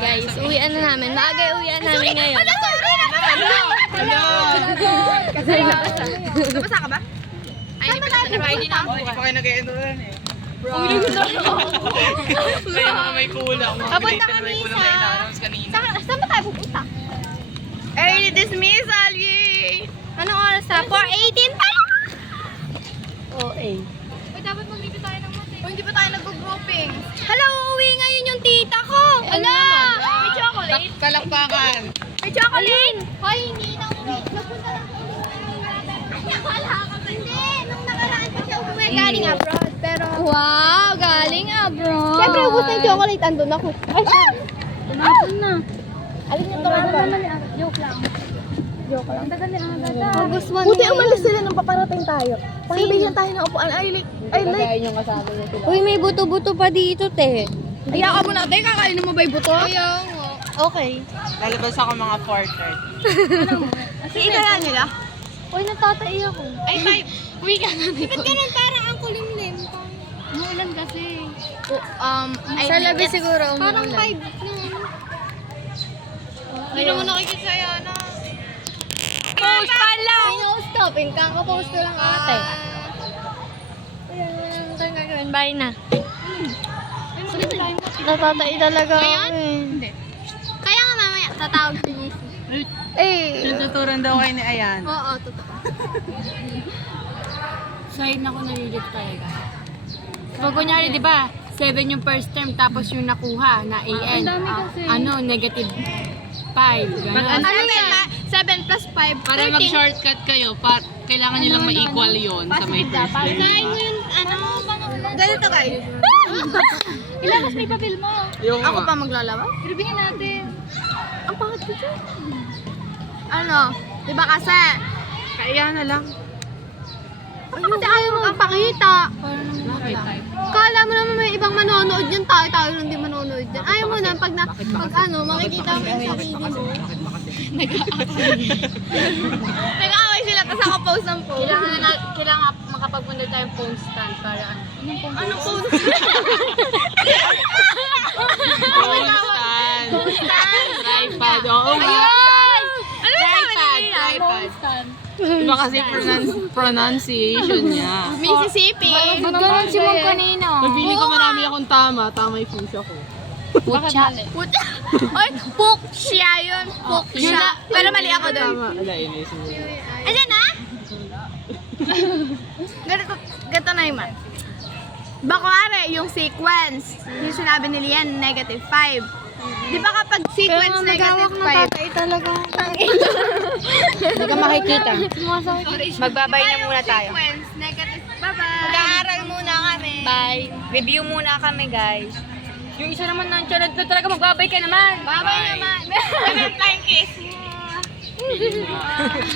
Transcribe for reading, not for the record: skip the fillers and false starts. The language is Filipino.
guys. Uwian na namin. Maaga uwian namin ngayon. Nabasa ka ba? Ay, hindi pa na bukas. Hindi pa kayo nag-e-enroll eh. Kaya mga may kulang. Papunta kami sa... Saan ba tayo pupunta? Early dismissal, yay! Anong oras na? 4:18 pa lang! Uy, dapat mag-review tayo ng mati. Hindi pa tayo nag-grouping. Hala, uuwi ngayon yung tita ko! Ala! May chocolate? Kalakpakan. May chocolate? Hoy, hindi na uwi. Napunta lang kami. Wala ka pa. Hindi, nung nakaraan pa siya umuwi galing abroad. Pero... Wow, galing abroad. Siyempre, ubus na yung chocolate. Andun ako. Ay, Tunapon na. alin yung tawag ba? Joke lang. Joke lang. August 1 Buti umalis sila nung paparating tayo. Pakibigyan tayo ng upuan. I like. Uy, may buto-buto pa dito, te. Ayaw ka muna tayo. Kakainin mo ba yung buto? Okay. Lalabas ako mga 4:30. Iitala nila? Uy, natatai ako. Ay, 5. Uwi ka na. Ba't ganun parang ang kulimlim? Umuulan kasi. Sa labi siguro umuulan. Parang 5 na. Hindi naman nakikita sa'yo, ano? Post pa lang! Pinost ko. Pinaka-post ko lang ate. Ayan, gagawin. Bye na. Natatai talaga ako eh. Hindi. Kaya nga mamaya, tatawag si Lizzie. Tututuran daw kayo ni Ayan. Oo, totoo. Side na ko nalilito talaga. Pag kunyari, di ba, 7 yung first term, tapos yung nakuha na AN. Ano, negative 5. Gano'n. 7 plus 5. Para mag-shortcut kayo, kailangan nyo lang ma-equal yun sa may first term. Kain mo yung ano, Ganito kayo. Ilabas may papel mo. Yung Ako pa maglalawa? Irubingin natin. Ang pangat ko dyan. Ano? Diba kasi? Kaya na lang. Ano kasi ayaw magpakita? Bakit? Kala mo naman may ibang manonood yan. Tayo lang din manonood yan. Ayaw mo na pag ano, makikita mo yung sarili mo. Nag-aaway sila tapos ako post ng post. Kailangan makapagpunta tayong phone stand para ano. Anong post? Phone stand. Tripod. Oo nga. Ayun! Ano ba sabi Tripod. nila? Tripod. Iba kasi pronunciation niya. Mississippi. Ba't ganun si Mong kanino? Nabili ko marami akong tama. Tama yung pusa ko. Putya. Oy, puksya yun. Puksya. Pero mali ako doon. Tama. Ala, inis mo. Ayan na? Ganito na yung man. Bakwari, yung sequence. Yung sinabi nila yan, negative 5. Di ba kapag sequence negative 5? talaga. Hindi ka makikita. Magbabay na muna tayo. Sequence negative. Bye-bye. Mag-aaral muna kami. Bye. Review muna kami, guys. Yung isa naman ng channel na talaga magbabay ka naman. Bye-bye naman. Flying kiss.